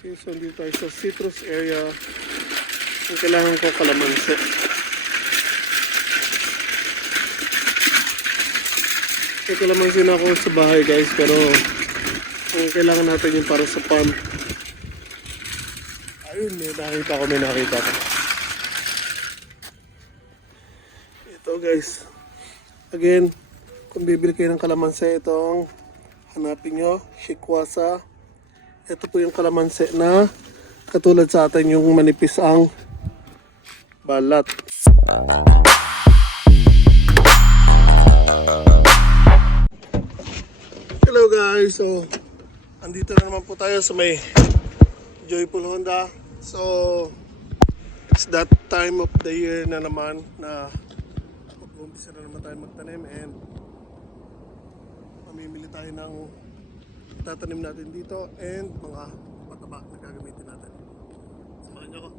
Okay, so dito tayo sa citrus area. Ang kailangan ko kalamansi. May kalamansi na ako sa bahay guys, pero ang kailangan natin yung para sa farm. Ayun, may nakita ko. Ito guys. Again, kung bibili kayo ng kalamansi, itong hanapin nyo, shikwasa. Ito po yung kalamansi na katulad sa atin yung manipis ang balat. Hello guys, so andito na naman po tayo sa may Joyful Honda. So it's that time of the year na naman na mag-umpisa na naman tayo magtanim and mamimili tayo ng tatanim natin dito and mga pataba na gagamitin natin. Samahan niyo ako.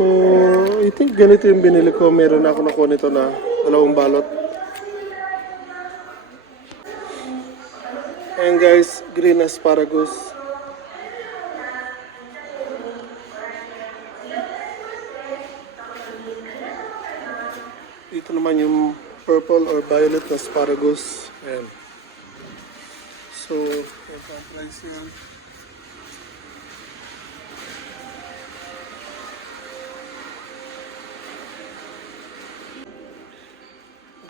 So, I think ganito yung binili ko. Meron ako nakuha nito na 2 balot. Ayan guys, green asparagus. Dito naman yung purple or violet na asparagus. Ayan. So, ito ang price yan.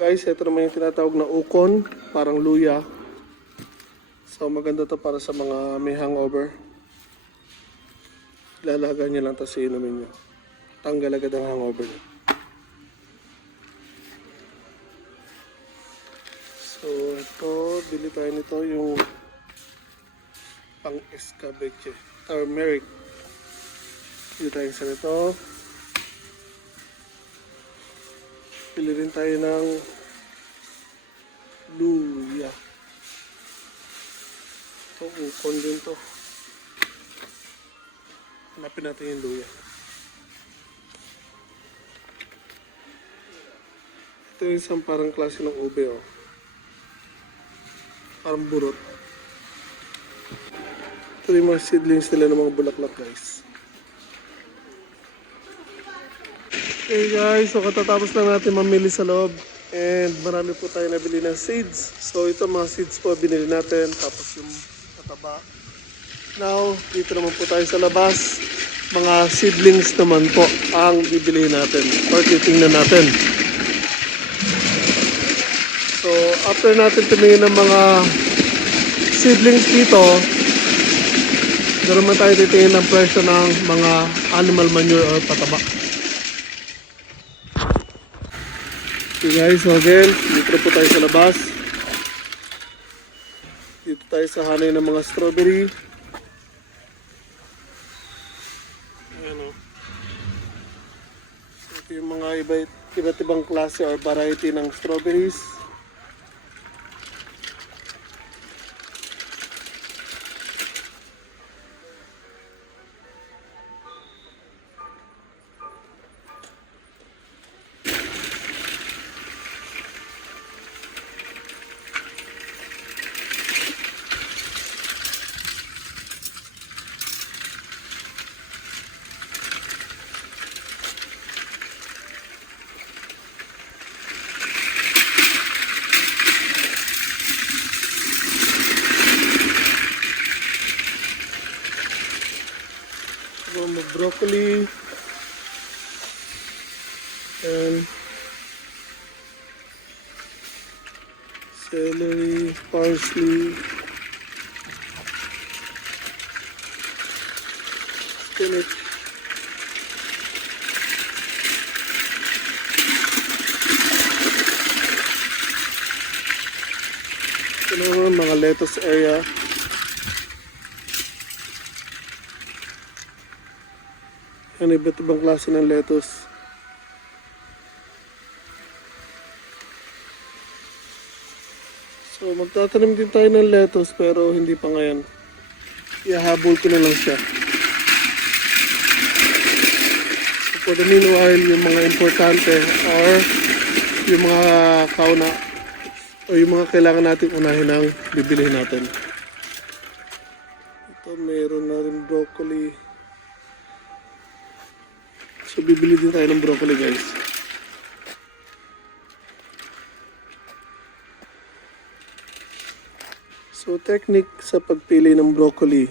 Guys, ito naman yung tinatawag na ukon, parang luya. So maganda to para sa mga may hangover. Lalagan nyo lang tapos inumin nyo. Tanggal agad ang hangover nyo. So ito, bili tayo nito yung pang escabeche, turmeric. Bili tayo sa nito. Pili rin tayo ng luya. Ito, ukon din to. Hanapin natin yung luya. Ito yung isang parang klase ng ube, oh. Parang burot. Ito yung mga seedlings nila ng mga bulaklak, guys. Okay guys, so katatapos lang natin mamili sa loob and marami po tayo nabili ng seeds. So ito mga seeds po binili natin, tapos yung kataba. Now, dito naman po tayo sa labas. Mga seedlings naman po ang bibili natin or titingnan natin. So after natin tumingin ng mga seedlings dito, naman tayo titingin ng presyo ng mga animal manure or pataba. Okay guys, so again, dito po tayo sa labas. Dito tayo sa hanay ng mga strawberry. Ayan o. Ito yung mga iba't ibang klase or variety ng strawberries. broccoli, and celery, parsley, spinach. Ito naman mga lettuce area. Yan, iba't ibang klase ng lettuce. So magtatanim din tayo ng lettuce pero hindi pa ngayon. Ihahabol ko na lang siya. So for the meanwhile, yung mga importante or yung mga kauna o yung mga kailangan natin unahin ang bibilihin natin. Ito, mayroon na rin broccoli. So bibili din tayo ng broccoli, guys. So technique sa pagpili ng broccoli,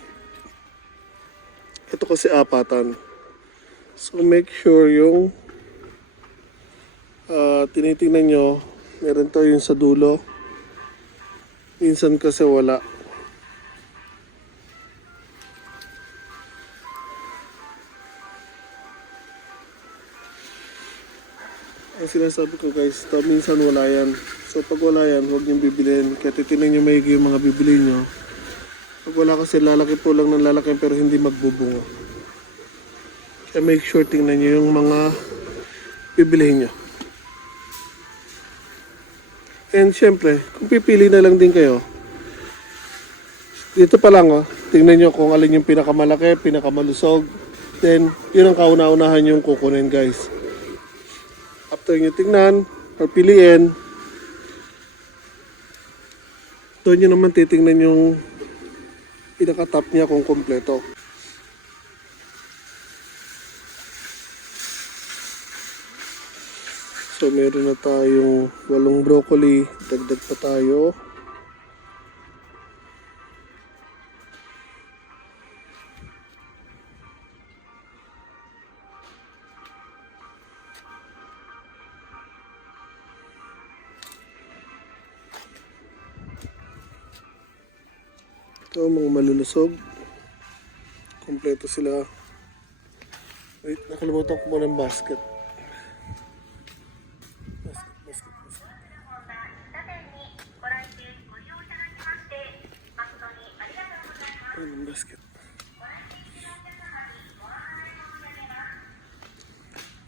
ito kasi apatan. So make sure yung tinitingnan nyo, meron to yung sa dulo. Minsan kasi wala. Ang sinasabi ko, guys, minsan wala yan. So pag wala yan, huwag niyong bibilhin. Kaya titignan nyo maigi yung mga bibili nyo. Pag wala kasi, lalaki po lang ng lalaki pero hindi magbubunga. Kaya make sure tingnan nyo yung mga bibilihin nyo. And syempre, kung pipili na lang din kayo, dito pa lang, tingnan nyo kung alin yung pinakamalaki, pinakamalusog. Then, yun ang kauna-unahan yung kukunin, guys. After nyo tingnan or piliin, doon nyo naman titingnan yung pinaka-top niya kung kompleto. So meron na tayong 8 broccoli, dagdag pa tayo. Ito, mga malulusog. Kompleto sila. Wait, nakalimutan ko muna ng basket. Ayun, basket.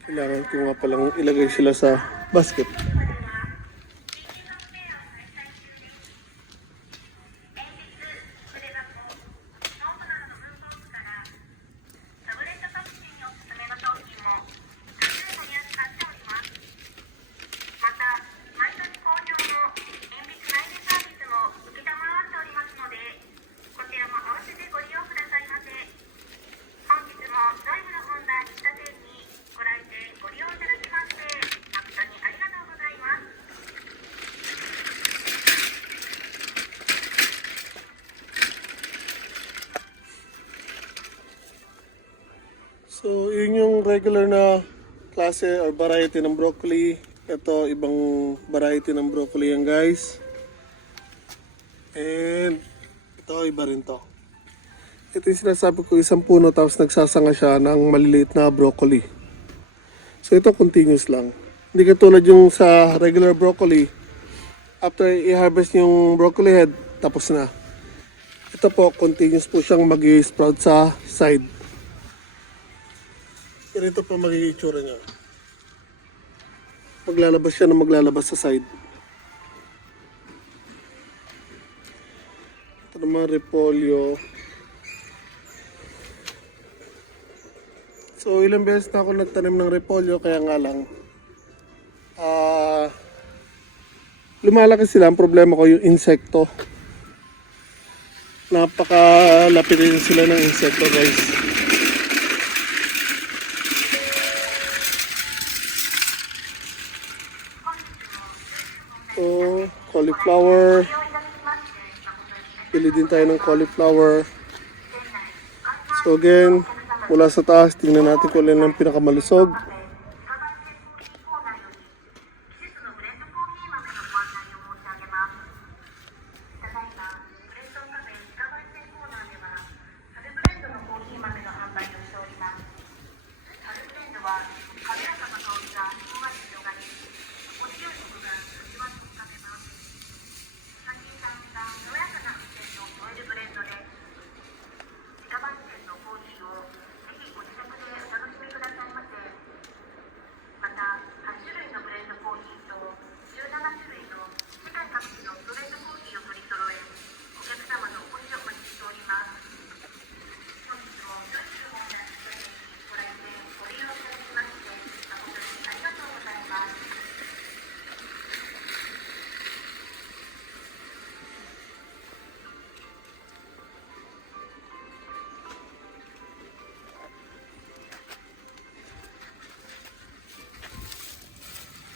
Kailangan ko nga palang ilagay sila sa basket. So, yun yung regular na klase or variety ng broccoli. Ito, ibang variety ng broccoli yan, guys. And, ito, iba rin to. Ito yung sinasabi ko, isang puno tapos nagsasanga siya ng maliliit na broccoli. So, ito continuous lang. Hindi katulad yung sa regular broccoli. After i-harvest yung broccoli head, tapos na. Ito po, continuous po siyang mag-sprout sa side. Ganito pa magiging itsura niya. Maglalabas siya na maglalabas sa side. Ito naman repolyo. So ilang beses na ako nagtanim ng repolyo, kaya nga lang lumalaki sila. Ang problema ko yung insekto. Napakalapit din sila ng insekto, guys. So, cauliflower. Pili din tayo ng cauliflower. So again, Mula sa taas, tingnan natin kung alin ang pinakamalusog.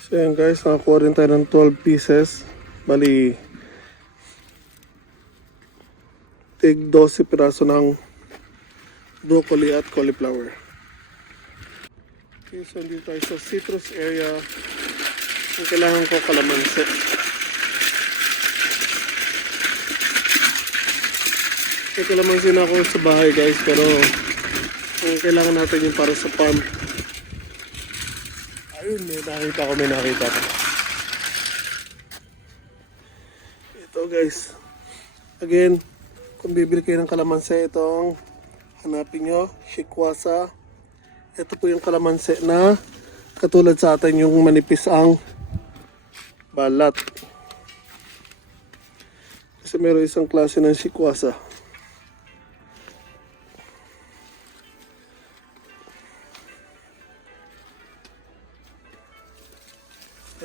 So yan guys, nakakuha rin tayo ng 12 pieces. Bali, tig 12 piraso ng broccoli at cauliflower. Okay, so dito tayo sa citrus area. Ang kailangan ko kalamansi. May kalamansi na ako sa bahay guys, pero ang kailangan natin yung para sa farm. Ayun, may nakita ko. Ito guys. Again, kung bibili kayo ng kalamansi, itong hanapin nyo, shikwasa. Ito po yung kalamansi na katulad sa atin yung manipis ang balat. Kasi meron isang klase ng shikwasa.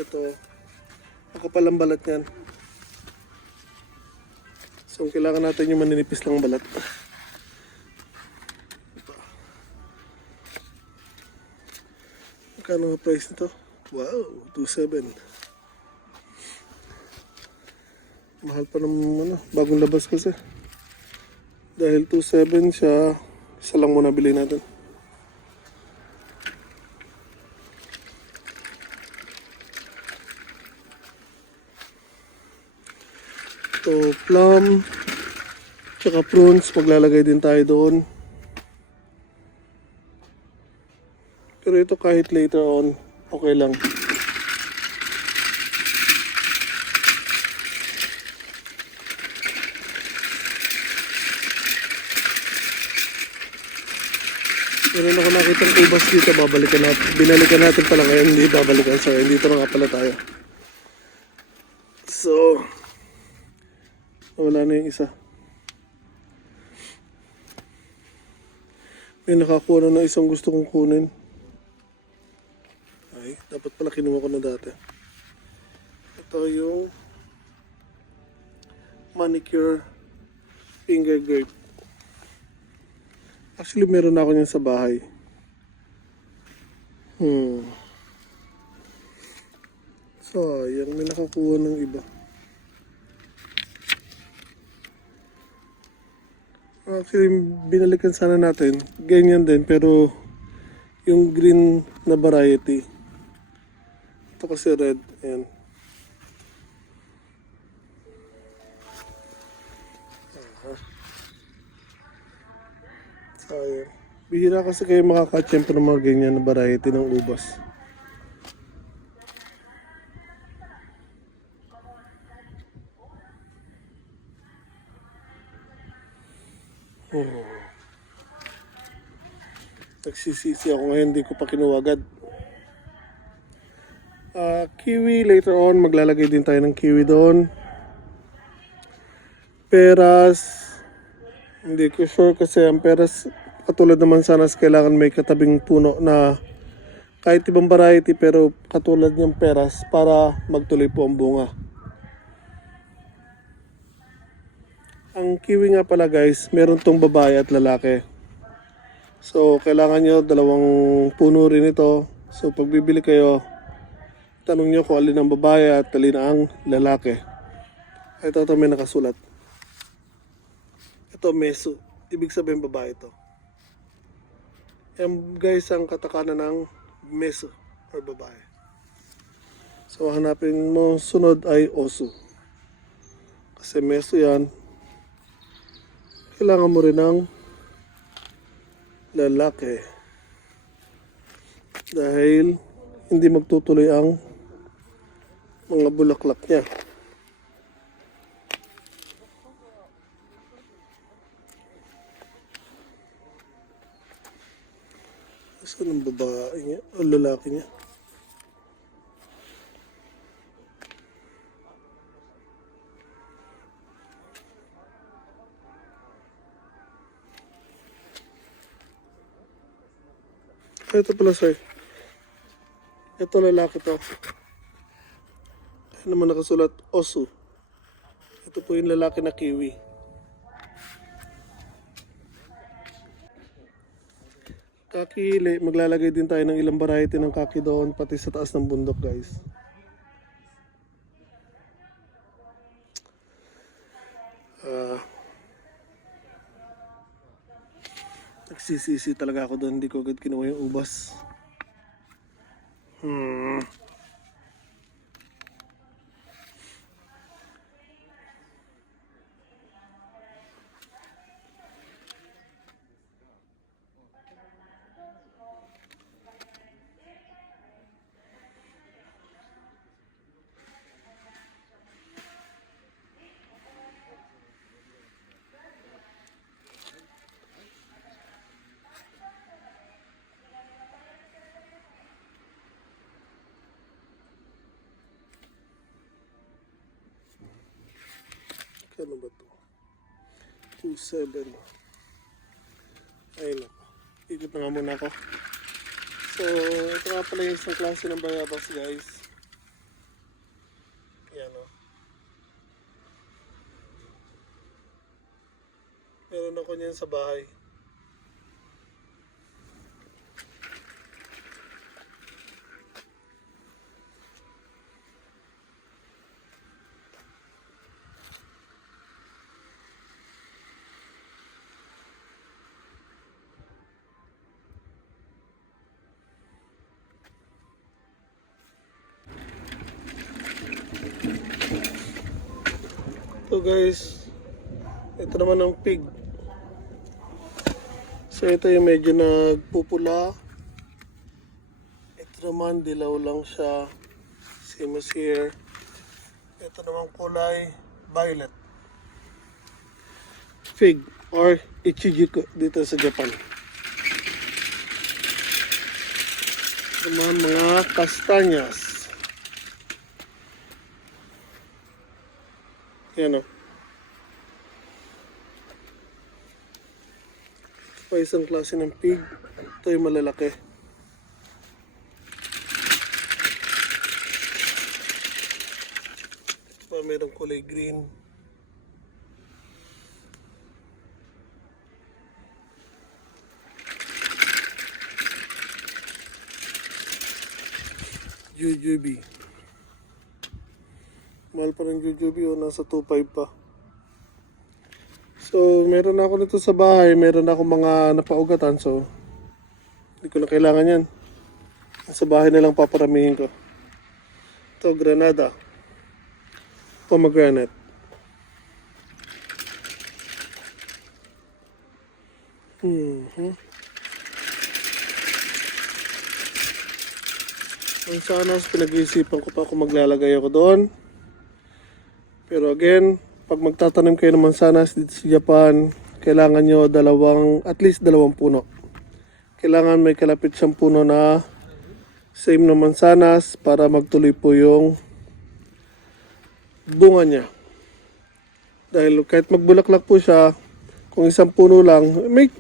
Ito, makapal ang balat yan. So, kailangan natin yung maninipis lang balat. Magkano ang price nito? Wow, 2.7. Mahal pa naman, bagong labas kasi. Dahil 2.7 siya, isa lang muna bilhin natin. Ito, plum, tsaka prunes, maglalagay din tayo doon. Pero ito kahit later on, okay lang. Meron ako nakitang ubas dito, babalikan natin. Binalikan natin pala ngayon, hindi babalikan. So, dito na nga pala tayo. So, wala na yung isa. May nakakuha na ng isang gusto kong kunin. Ay, dapat pala kinuha ko na dati. Ito yung manicure finger grape. Actually, meron na ako niyan sa bahay. Sayang, may nakakuha ng iba. Actually, binalikan sana natin. Ganyan din, pero yung green na variety. Ito kasi red. Ayan. Sayang. Bihira kasi kayo makakatsyempo ng mga ganyan na variety ng ubas. Nagsisisi ako ngayon, hindi ko pa kinuha agad. Kiwi, later on, maglalagay din tayo ng kiwi doon. Peras, hindi ko sure kasi ang peras, katulad naman sana kailangan may katabing puno na kahit ibang variety pero katulad ng peras para magtuloy po ang bunga. Ang kiwi nga pala guys, meron tong babae at lalaki. So, kailangan nyo dalawang puno rin ito. So, pag bibili kayo, tanong nyo kung alin ang babae at alin ang lalaki. Ito may nakasulat. Ito, meso. Ibig sabihin babae ito. Yan guys ang katakanan ng meso or babae. So hanapin mo sunod ay oso. Kasi meso yan, kailangan mo rin ng lalaki. Dahil hindi magtutuloy ang mga bulaklak niya. Saan ang babae niya o lalaki niya? Ito pala sir. Ito lalaki to. Ano naman nakasulat? Oso. Ito po yung lalaki na kiwi. Kaki, maglalagay din tayo ng ilang variety ng kaki doon, pati sa taas ng bundok guys. Nagsisisi talaga ako doon, hindi ko agad kinuha yung ubas. Ano ba ito? 2.7. Ayun ako. Ikot na nga muna ako. So, ito nga pala yung isang klase ng bayabas guys. Yan o. Meron ako niyan sa bahay. So guys, ito naman ang pig. So ito yung medyo nagpupula. Ito naman dilaw lang siya. Same as here. Ito naman kulay violet. Fig or ichijiko dito sa Japan. Ito naman mga kastanyas. Yan o. Pa isang klase ng pig. Ito yung malalaki. Pa mayroong kulay green. Jujube. Mahal pa rin jujube o nasa 2.5 pa. So meron na ako nito sa bahay. Meron na ako mga napaugatan. So hindi ko na kailangan yan. Sa bahay na lang paparamihin ko. Ito granada. Pomegranate. Ang sanas pinag-iisipan ko pa kung maglalagay ako doon. Pero again, pag magtatanim kayo ng mansanas dito sa Japan, kailangan nyo at least dalawang puno. Kailangan may kalapit siyang puno na same na mansanas para magtuloy po yung bunga niya. Dahil kahit magbulaklak po siya, kung isang puno lang,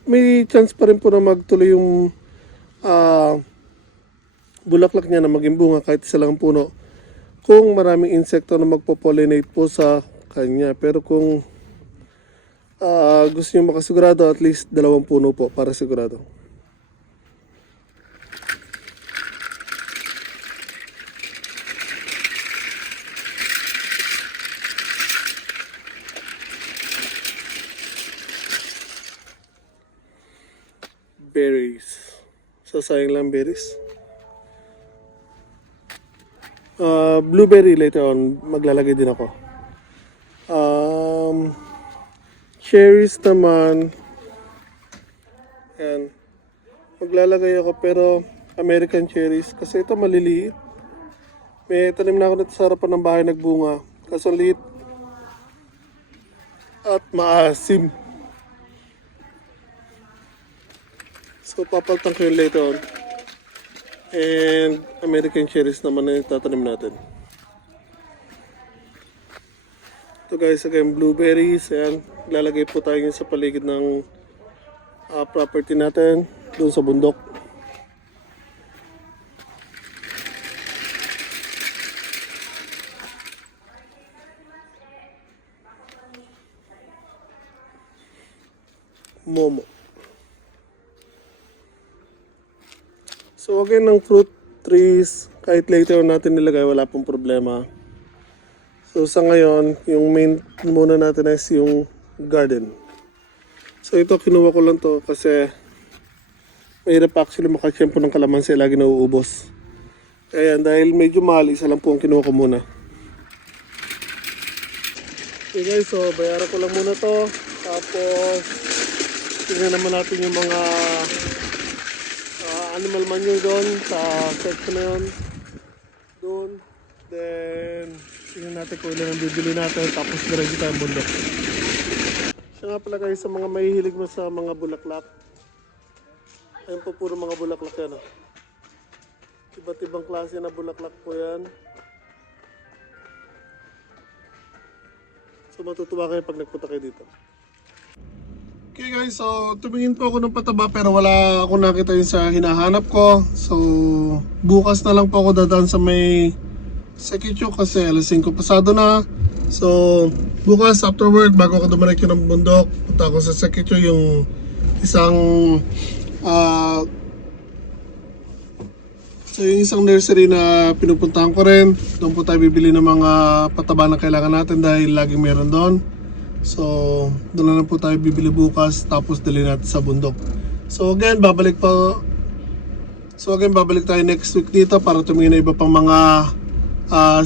may chance pa rin po na magtuloy yung bulaklak niya na maging bunga kahit isa lang puno. Kung maraming insekto na magpo-pollinate po sa kanya. Pero kung gusto nyo makasigurado, at least dalawang puno po para sigurado. Berries. So sayang lang berries. Blueberry later on, maglalagay din ako. Cherries naman, yan, maglalagay ako pero American cherries kasi ito maliliit. May tanim na ako dito sa harapan ng bahay nagbunga. Kaso liit at maasim. So papaltan ko yun later on. And American cherries naman na itatanim natin. Ito guys, again, blueberries. Ayan, lalagay po tayo yun sa paligid ng property natin, doon sa bundok. Momo. So again, ng fruit trees, kahit later on natin nilagay, wala pong problema. So sa ngayon, yung main muna natin is yung garden. So ito, kinuha ko lang to kasi mahirap actually makachempo ng kalamansi, lagi nauubos. Kaya dahil medyo mahal, isa lang po ang kinuha ko muna. Okay guys, so bayaran ko lang muna to. Tapos tingnan naman natin yung mga animal manure doon sa section na yun. Doon. Then tingnan natin kung ilan ang bibili natin. Tapos diretso tayo bundok. Siya nga pala guys, sa mga mahihilig mo sa mga bulaklak. Ayun po, puro mga bulaklak yan. Iba't ibang klase na bulaklak po yan. So matutuwa kayo pag nagpunta kayo dito. Okay guys, so tumingin po ako ng pataba pero wala ako nakita yun sa hinahanap ko. So bukas na lang po ako dadaan sa may Sekicho kasi alas 5 pasado na. So bukas after work, bago ako dumiretso ng bundok, punta ako sa Sekicho, yung isang so yung isang nursery na pinupuntahan ko rin. Doon po tayo bibili ng mga pataba na kailangan natin dahil laging meron doon. So doon na lang po tayo bibili bukas, tapos dali natin sa bundok. So again, babalik tayo next week dito para tumingin na iba pang mga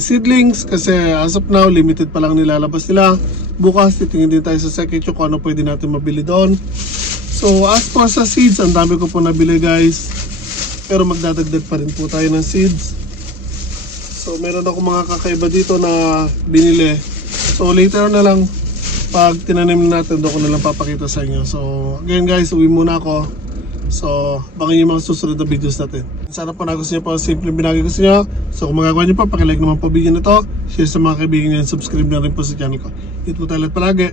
seedlings kasi as of now limited pa lang nilalabas nila. Bukas titingin din tayo sa Sekicho kung ano pwede natin mabili doon. So as for sa seeds, ang dami ko po nabili guys, pero magdadagdag pa rin po tayo ng seeds. So meron ako mga kakaiba dito na binili. So later na lang, pag tinanim natin, doon ko na lang papakita sa inyo. So again guys, uwi muna ako. So baka yung mga susunod na videos natin. Sana po nagustuhan niyo po ang simple binagi ko sa inyo. So kung magagawa niyo po, pakilike naman po video na to, share sa mga kaibigan niyo, and subscribe na rin po sa channel ko. Hit po tayo lahat palagi.